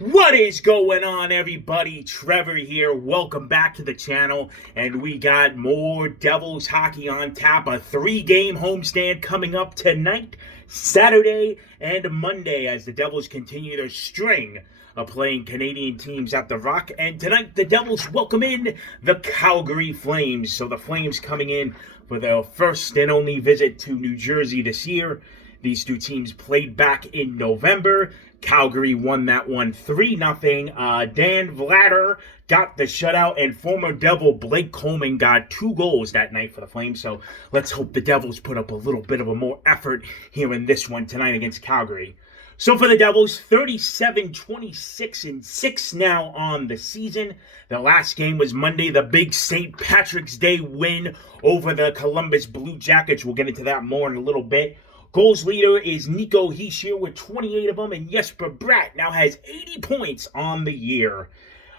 What is going on, everybody? Trevor here. Welcome back to the channel. And we got more Devils hockey on tap. A 3-game homestand coming up tonight, Saturday, and Monday as the Devils continue their string of playing Canadian teams at the Rock. And tonight, the Devils welcome in the Calgary Flames. So the Flames coming in for their first and only visit to New Jersey this year. These two teams played back in November. Calgary won that one 3-0. Dan Vladar got the shutout, and former Devil Blake Coleman got 2 goals that night for the Flames. So let's hope the Devils put up a little bit of a more effort here in this one tonight against Calgary. So for the Devils, 37-26-6 now on the season. The last game was Monday, the big St. Patrick's Day win over the Columbus Blue Jackets. We'll get into that more in a little bit. Goals leader is Nico Hischier with 28 of them, and Jesper Bratt now has 80 points on the year.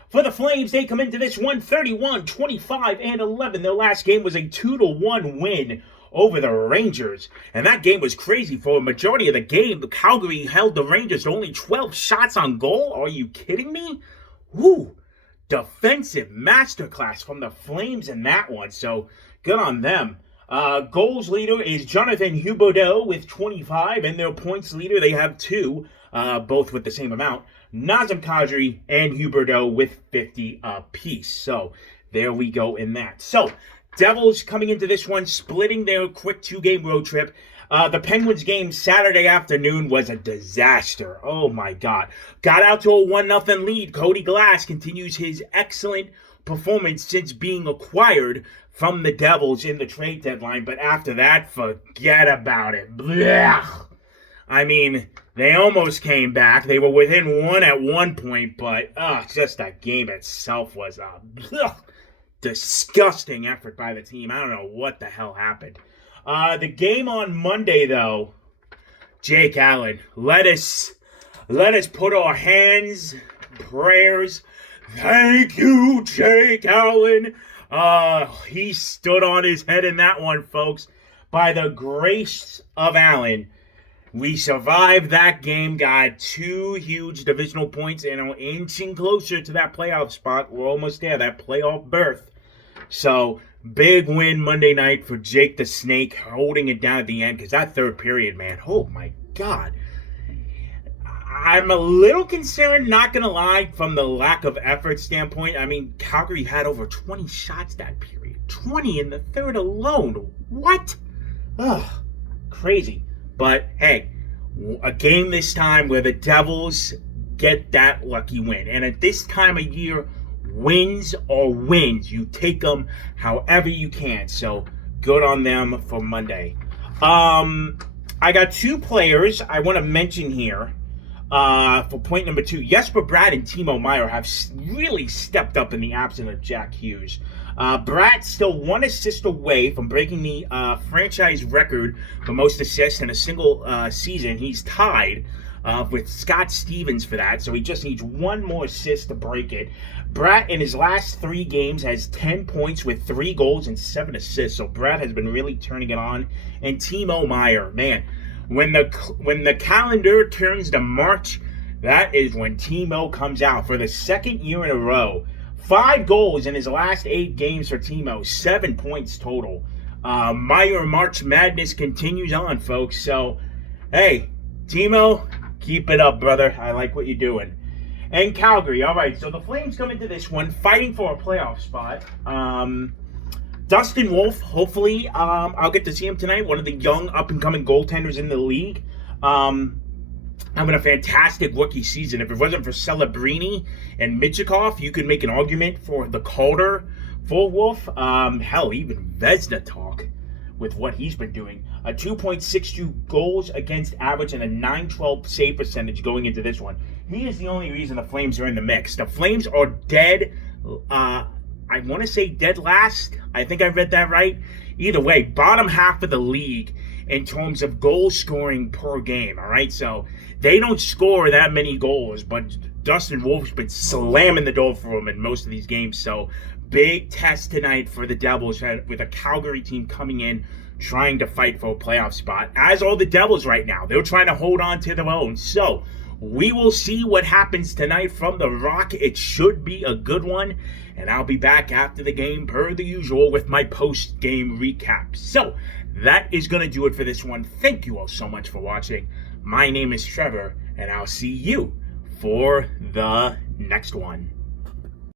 For the Flames, they come into this one 31-25-11. Their last game was a 2-1 win over the Rangers, and that game was crazy. For a majority of the game, Calgary held the Rangers to only 12 shots on goal. Are you kidding me? Woo! Defensive masterclass from the Flames in that one, so good on them. Goals leader is Jonathan Huberdeau with 25, and their points leader, they have 2, both with the same amount. Nazem Kadri and Huberdeau with 50 apiece. So there we go in that. So Devils coming into this one, splitting their quick 2-game road trip. The Penguins game Saturday afternoon was a disaster. Oh my God. Got out to a 1-0 lead. Cody Glass continues his excellent performance since being acquired from the Devils in the trade deadline, but after that, forget about it. Blech. I mean, they almost came back. They were within 1 at one point, but just that game itself was a disgusting effort by the team. I don't know what the hell happened. The game on Monday, though, Jake Allen, let us put our hands, prayers. Thank you, Jake Allen. He stood on his head in that one, folks. By the grace of Allen, we survived that game, got 2 huge divisional points, and are inching closer to that playoff spot. We're almost there, that playoff berth. So, big win Monday night for Jake the Snake, holding it down at the end, because that third period, man, oh my God. I'm a little concerned, not going to lie, from the lack of effort standpoint. I mean, Calgary had over 20 shots that period. 20 in the third alone. What? Ugh, crazy. But, hey, a game this time where the Devils get that lucky win. And at this time of year, wins are wins. You take them however you can. So, good on them for Monday. I got 2 players I want to mention here. For point number 2, Jesper Bratt and Timo Meier have really stepped up in the absence of Jack Hughes. Bratt still 1 assist away from breaking the franchise record for most assists in a single season. He's tied with Scott Stevens for that, so he just needs 1 more assist to break it. Bratt in his last 3 games has 10 points with 3 goals and 7 assists, so Bratt has been really turning it on. And Timo Meier, man, when the calendar turns to March, that is when Timo comes out for the 2nd year in a row. 5 goals in his last 8 games for Timo, 7 points total. Meier March Madness continues on, folks. So, hey, Timo, keep it up, brother. I like what you're doing. And Calgary, all right, so the Flames come into this one fighting for a playoff spot. Dustin Wolf, hopefully, I'll get to see him tonight. One of the young, up-and-coming goaltenders in the league. Having a fantastic rookie season. If it wasn't for Celebrini and Michikov, you could make an argument for the Calder for Wolf. Hell, even Vezina talk with what he's been doing. A 2.62 goals against average and a 912 save percentage going into this one. He is the only reason the Flames are in the mix. The Flames are dead. I want to say dead last. I think I read that right. Either way, bottom half of the league in terms of goal scoring per game, all right? So they don't score that many goals, but Dustin Wolf's been slamming the door for them in most of these games. So big test tonight for the Devils with a Calgary team coming in trying to fight for a playoff spot, as are the Devils right now. They're trying to hold on to their own. So we will see what happens tonight from The Rock. It should be a good one. And I'll be back after the game per the usual with my post-game recap. So that is going to do it for this one. Thank you all so much for watching. My name is Trevor, and I'll see you for the next one.